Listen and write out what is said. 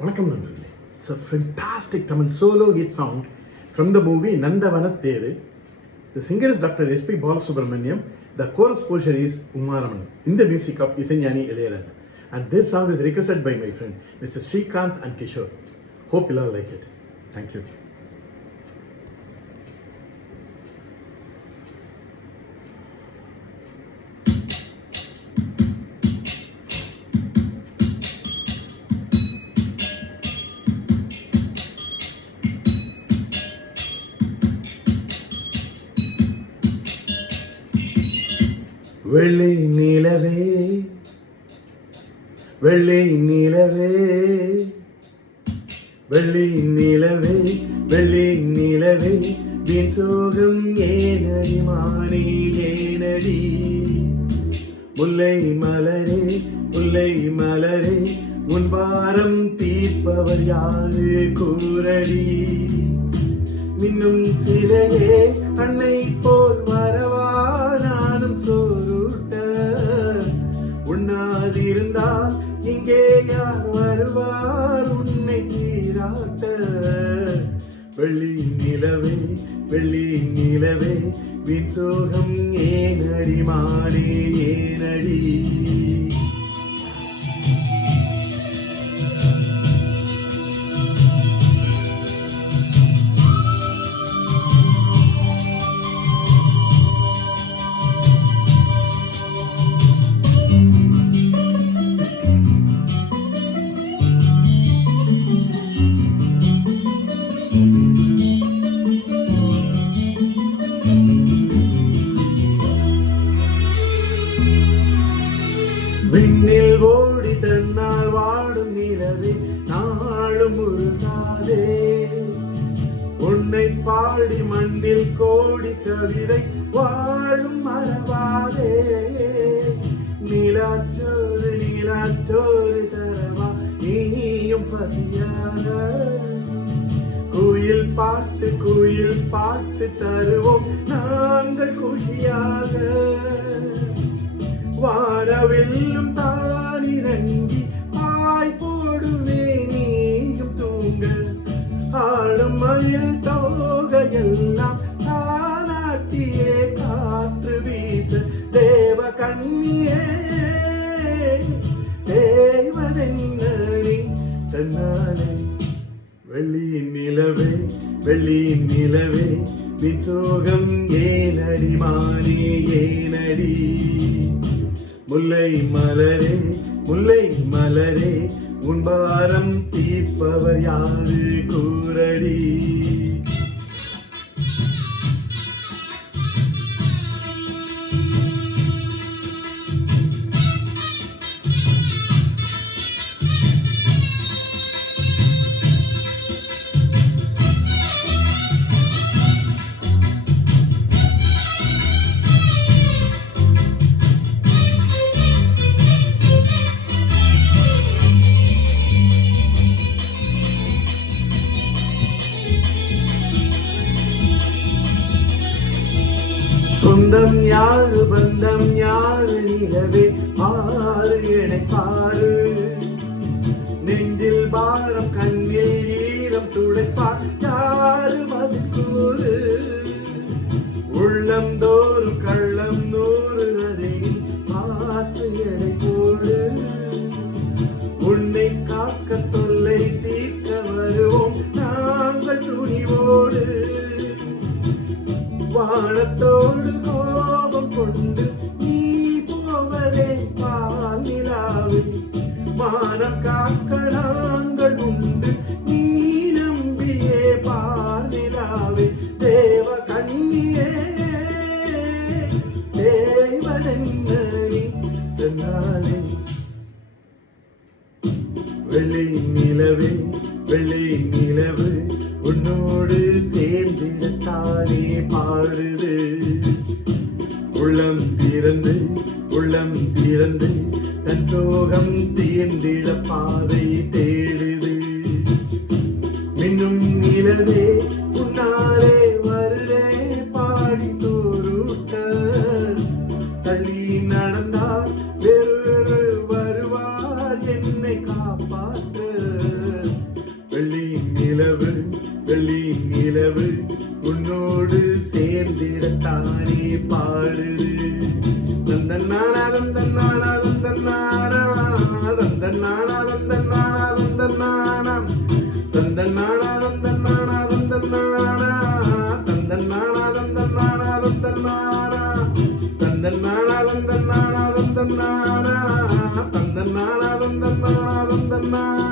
வணக்கம் நண்பர்களே. It's a fantastic Tamil solo hit song from the movie Nandavana Theru. The singer is Dr. S.P. Balasubramaniam. The chorus portion is Umaraman in the music of Isanyani Ilayaraja. And this song is requested by my friend Mr. Srikanth and Kishore. Hope you all like it. Thank you. வெள்ளை நிலவே வெள்ளை நிலவே வெள்ளை நிலவே வெள்ளை நிலவே வீண் சோகம் ஏனடி மானே ஏனடி முல்லை மலரே முல்லை மலரே உன் பாரம் தீர்ப்பவர் யாரு கூரடி மின்னும் சிலையே அன்னை போல் வரவா நானும் சோறுட்ட உண்ணாதிருந்தால் இங்கே யார் வருவார் உன்னை சீராட்ட வெள்ளி நிலவே வெள்ளி நிலவே வீண் சோகம் ஏனடி மானே ஏனடி விண்ணில் ஓடி தன்னால் வாடும் நிலவே நாளும் முருகாதே உன்னை பாடி மண்ணில் கோடி கவிதை வாழும் மரபாதே நீலாச்சோறு நீலாச்சோறு தரவா நீயும் பசியாக குயில் பாட்டு தருவோம் நாங்கள் குஷியாக வானவில்லும் தானிரங்கி பாய் போடுவே நீயும் தூங்க ஆளும் மயில் தோகையெல்லாம் தானாட்டியே காற்று வீச தேவ கண்ணியே தேவதென்னி தன்னாலே வெள்ளி நிலவே வெள்ளி நிலவே விண் சோகம் ஏனடி மானே ஏனடி முல்லை மலரே முல்லை மலரே உன் பாரம் தீர்ப்பவர் யாரு கூரடி சொந்தம் யாரு பந்தம் யாரு நிலவே ஆறு எனை பாரு நெஞ்சில் பாரம் கண்ணில் ஈரம் துடைப்பார் யாரு மதுக்கூறு உள்ளம் தோறும் கள்ளம் நூறு அதை பார்த்து எடை போடு உன்னை காக்க தொல்லை தீர்க்க வருவோம் நாங்கள் துணிவோடு வானத்தோடு கோபம் கொண்டு நீ போவதே பால் நிலாவில் மானம் காக்க நாங்கள் உண்டு நீ நம்பியே பால் நிலாவில் தேவ கண்ணியே தேவதென்னி தன்னாலே வெள்ளி நிலவே வெள்ளி நிலவு உன்னோடு சேர்ந்திடத்தானே பாடுது உள்ளம் திறந்து தன் சோகம் தீர்ந்திட பாதை தேடுது மின்னும் நிலவே உன்னாலே வருதே பாடி சோறுட்ட தள்ளி நடந்தால் வேறு வருவார் என்னை காப்பாற்ற தானே பாடுது. தந்தன்னானா தந்தன்னானா தந்தன்னானா தந்தன்னானா தந்தன்னானா தந்தன்னானா தந்தன்னானா தந்தன்னானா தந்தன்னானா தந்தன்னானா தந்தன்னானா தந்தன்னானா தந்தன்னானா தந்தன்னானா தந்தன்னானா தந்தன்னானா தந்தன்னானா தந்தன்னானா